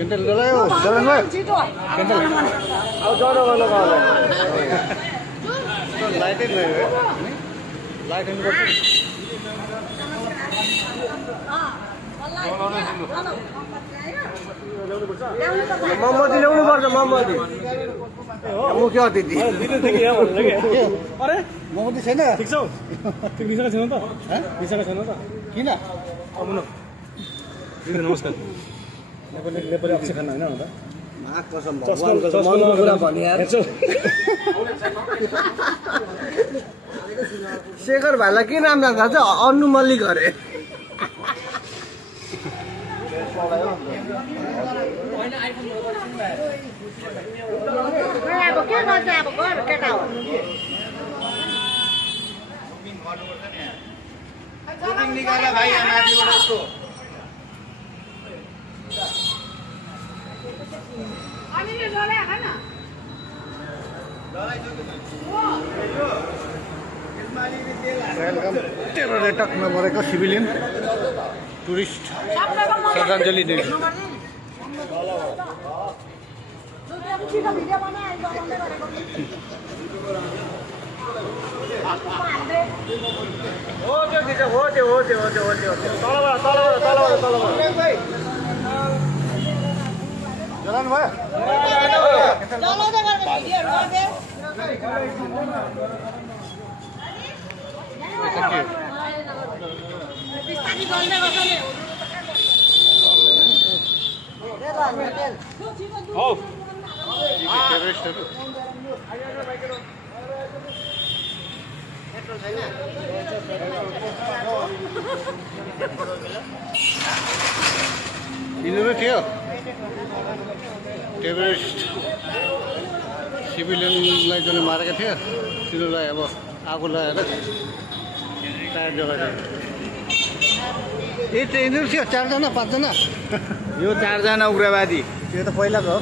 candle जलायो जलाउनु भयो candle अब जरो गर्न गयो लाइटै भयो लाइट गर्नु मोमबत्ती ल्याउनु पर्छ मोमबत्ती मुख्य अतिथि मोमबत्ती छैन ठिक छ बिर्सेको छैन त बिर्सेको छैन त किन आउनु न नमस्कार नेपाली अक्षय खाना होइन त शेखर भाइलाई के नाम राख्दा चाहिँ अन्नु मल्लिक अरे अब के गर्छ अब घर केटा हो निकाल भाइ माथिबाट उसको टेरर एटकमा मरेको सिभिलियन टुरिस्ट श्रद्धाञ्जली दिने जलाउनु भयो यिनीहरू थियो टेररिस्ट सिभिलियनलाई जसले मारेको थियो तिनीहरूलाई अब आगो लगाएर टायर जलाएर ए यिनीहरू थियो 4 जना 5 जना यो 4 जना उग्रवादी त्यो त पहिलाको हो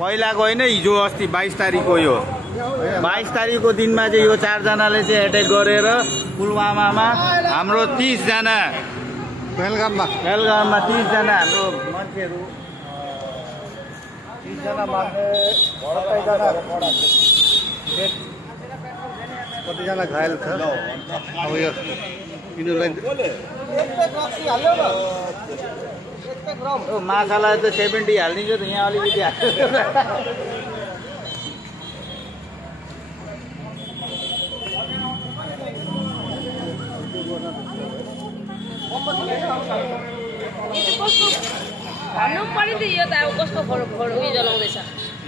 पहिलाको होइन हिजो अस्ति 22 तारिकको यो 22 तारिकको दिनमा चाहिँ यो 4 जनाले चाहिँ एट्याक गरेर पुलवामामा हाम्रो 30 जना पहलगाममा 30 जना हाम्रो मान्छेहरू 30 जना मार्ने 28 जनाहरू पढा कतिजना घायल छ अब यो यिनीहरूलाई माछालाई त 70 हालिदिन्छ त यहाँ अलिकति भन्नु पर्यो नि यो त अब कस्तो फोटो जलाउँदैछ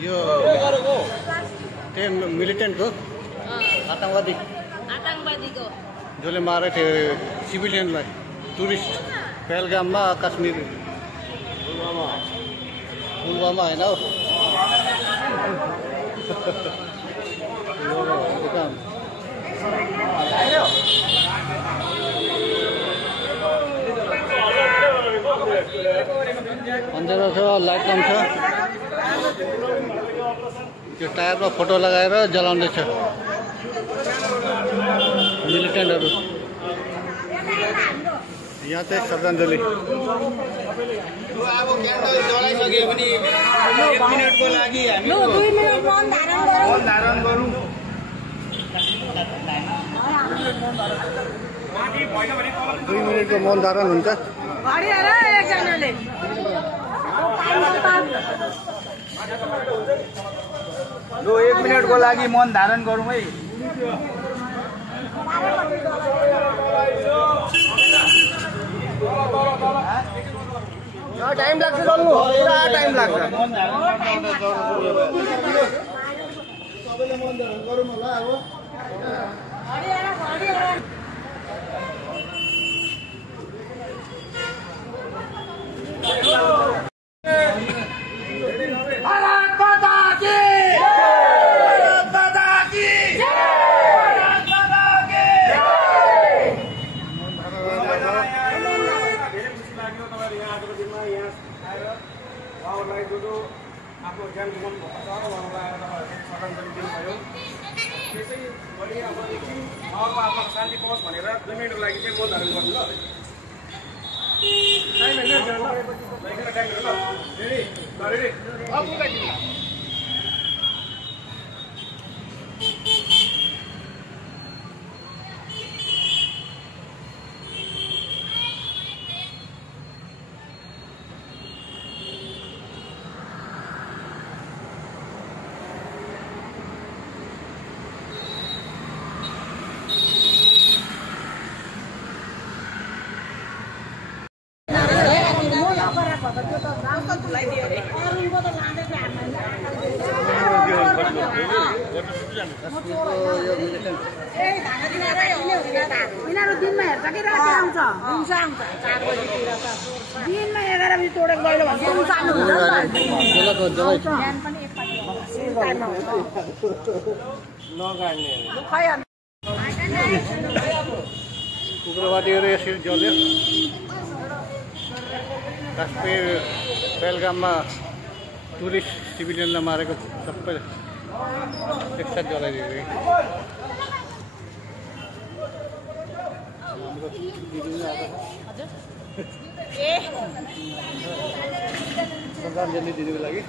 यो त्यो मिलिटेन्टको आतंकवादीको जसले मारेको थियो सिभिलियनलाई टुरिस्ट पहलगाममा काश्मीर पुलवामा होइन हौ अन्धेरो छ लाइट कम छ त्यो टायरमा फोटो लगाएर जलाउँदैछ मिलिटेन्टहरू यहाँ चाहिँ श्रद्धाञ्जली अब क्यान्डल जलाइसक्यो भने 1 मिनेटको लागि हामी 2 मिनेट मौन धारण गरौँ 2 मिनेटको मौन धारण हुन्छ घडी हेर एकजनाले लु 1 मिनेटको लागि मौन धारण गरौँ है टाइम लाग्छ चल्नु पुरा टाइम लाग्छ सबैले मौन धारण गरौँ होला अब आफ्नो ज्यान गुमाउनु भएको छ उहाँलाई आएर श्रद्धाञ्जली दिनुभयो त्यसै गरी अब एकछिन उहाँको आत्माको शान्ति पाओस् भनेर 2 मिनेटको लागि चाहिँ मौन धारण गर्नु ल यिनीहरू दिनमा हेर्छ कि राति आउँछ हुन्छ आउँछ 4 बजीतिर त दिनमा 11 बजी तोडेको गइलो भन्छ सानो हुन्छ बिहान पनि उग्रवादीहरू यसरी जल्यो काश्मीर बेलगाममा टुरिस्ट सिभिलियनलाई मारेको सबै एकसाथ जलाइदियो श्रद्धाञ्जली दिनुको लागि